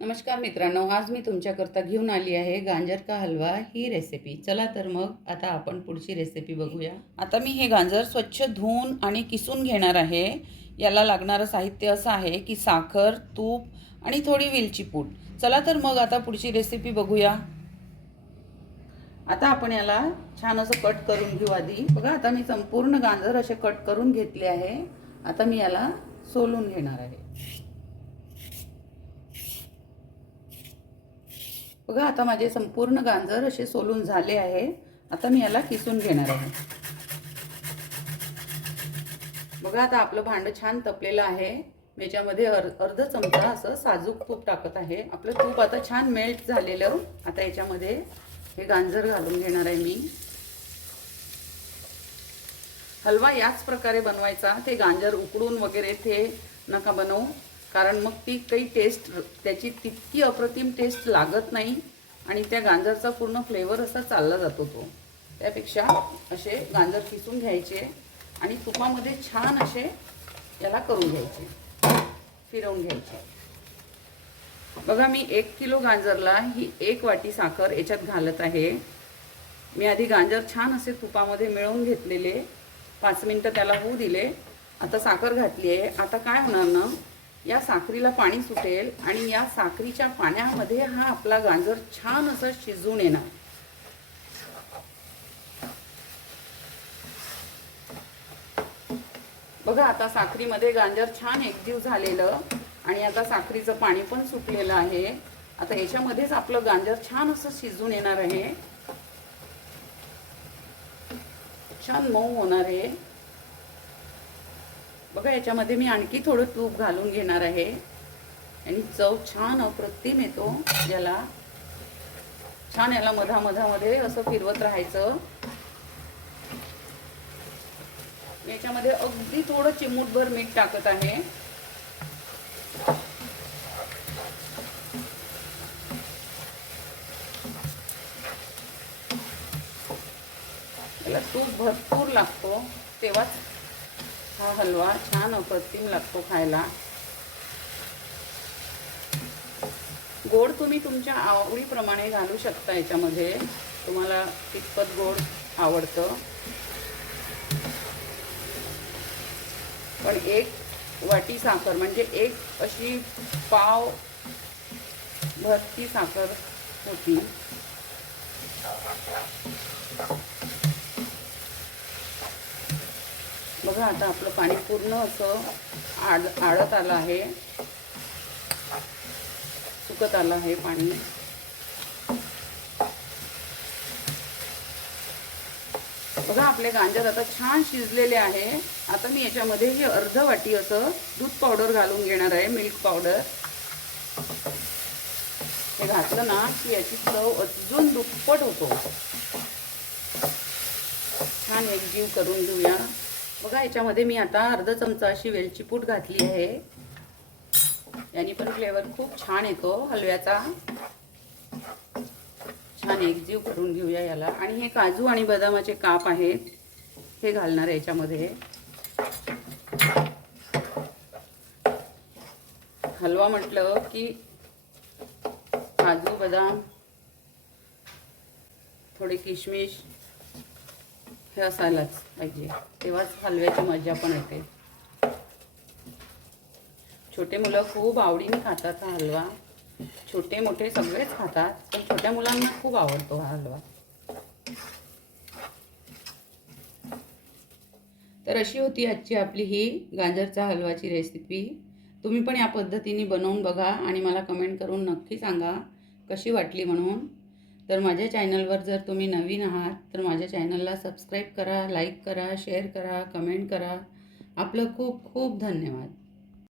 नमस्कार मित्रांनो, आज मी तुमच्याकरता घेऊन आली आहे गाजर का हलवा ही रेसिपी। चला तर मग आता आपण पुढची रेसिपी बघूया। आता मी हे गाजर स्वच्छ धुवून आणि किसून घेणार आहे। याला लागणारं साहित्य असं आहे की साखर, तूप आणि थोडी वेलची पूड। चला तर मग आता पुढची रेसिपी बघूया। आता आपण याला छान असं कट करून घेऊ आधी। बघा आता मी संपूर्ण गाजर असे कट करून घेतले आहे। आता मी याला सोलून घेणार आहे। बघा आता माझे संपूर्ण गाजर असे सोलून झाले आहे। आता मी याला किसून घेणार आहे। बघा आता आपलं भांडं छान तपलेलं आहे। मी याच्यामध्ये अर्धा चमचा असं साजूक तूप टाकत आहे। आपलं तूप आता छान मेल्ट झालेलं। आता याच्यामध्ये हे गाजर घालून घेणार आहे मी। हलवा याच प्रकारे बनवायचा। ते गाजर उकडून वगैरे ते नका बनवू, कारण मग ती काही टेस्ट त्याची तितकी अप्रतिम टेस्ट लागत नाही आणि त्या गाजरचा पूर्ण फ्लेवर असा चालला जातो तो। त्यापेक्षा असे गाजर किसून घ्यायचे आणि तुपामध्ये छान असे याला करून घ्यायचे, फिरवून घ्यायचे। बघा मी 1 किलो गाजरला ही 1 वाटी साखर याच्यात घालत आहे। मी आधी गाजर छान असे तुपामध्ये मिळवून घेतलेले, 5 मिनिटं त्याला होऊ दिले। आता साखर घातली आहे। आता काय होणार ना, या साखरीला पाणी सुटेल आणि या साखरीच्या पाण्यामध्ये हा आपला गाजर छान असा शिजून येणार। बघा आता साखरीमध्ये गाजर छान एकजीव झालेलं आणि आता साखरीचं पाणी पण सुटलेलं आहे। आता याच्यामध्येच आपलं गाजर छान असं शिजून येणार आहे, छान मऊ होणार आहे। बघा याच्यामध्ये मी आणखी थोडं तूप घालून घेणार आहे आणि चव छान अप्रतिम येतो। याला छान याला मधामध्ये असं फिरवत राहायचं। याच्यामध्ये अगदी थोडं चिमूटभर मीठ टाकत आहे। याला तूप भरपूर लागतो, तेव्हाच हा हलवा छान अप्रतिम लागतो खायला। गोड तुम्ही तुमच्या आवडीप्रमाणे घालू शकता। याच्यामध्ये तुम्हाला कितपत गोड आवडतं, पण 1 वाटी साखर म्हणजे एक अशी पाव भरती साखर होती। बघा आता आपलं पाणी पूर्ण असं आडत आलं आहे, सुकत आलं आहे पाणी। बघा आपले गाजर आता छान शिजलेले आहे। आता मी याच्यामध्ये हे अर्धा वाटी असं दूध पावडर घालून घेणार आहे, मिल्क पावडर। हे घातलं ना की याची चव अजून दुप्पट होतो। छान एकजीव करून घेऊया। बघा याच्यामध्ये मी आता अर्धा चमचा अशी वेलची पूड घातली आहे। याने पण फ्लेवर खूप छान येतो हलव्याचा। छान एकजीव करून घेऊया याला। आणि हे काजू आणि बदामाचे काप आहेत, हे घालणार आहे याच्यामध्ये। हलवा म्हटलं की काजू बदाम, थोडी किशमिश हे असायलाच पाहिजे, तेव्हाच हलव्याची मजा पण येते। छोटे मुलं खूप आवडीने खातात हा हलवा। छोटे मोठे सगळेच खातात, पण छोट्या मुलांना खूप आवडतो हा हलवा। तर अशी होती आजची आपली ही गाजरचा हलवाची रेसिपी। तुम्ही पण या पद्धतीने बनवून बघा आणि मला कमेंट करून नक्की सांगा कशी वाटली म्हणून। तर माझ्या चॅनलवर जर तुम्ही नवीन आहात तर माझ्या चॅनलला सबस्क्राईब करा, लाईक करा, शेअर करा, कमेंट करा। आपलं खूप खूप धन्यवाद।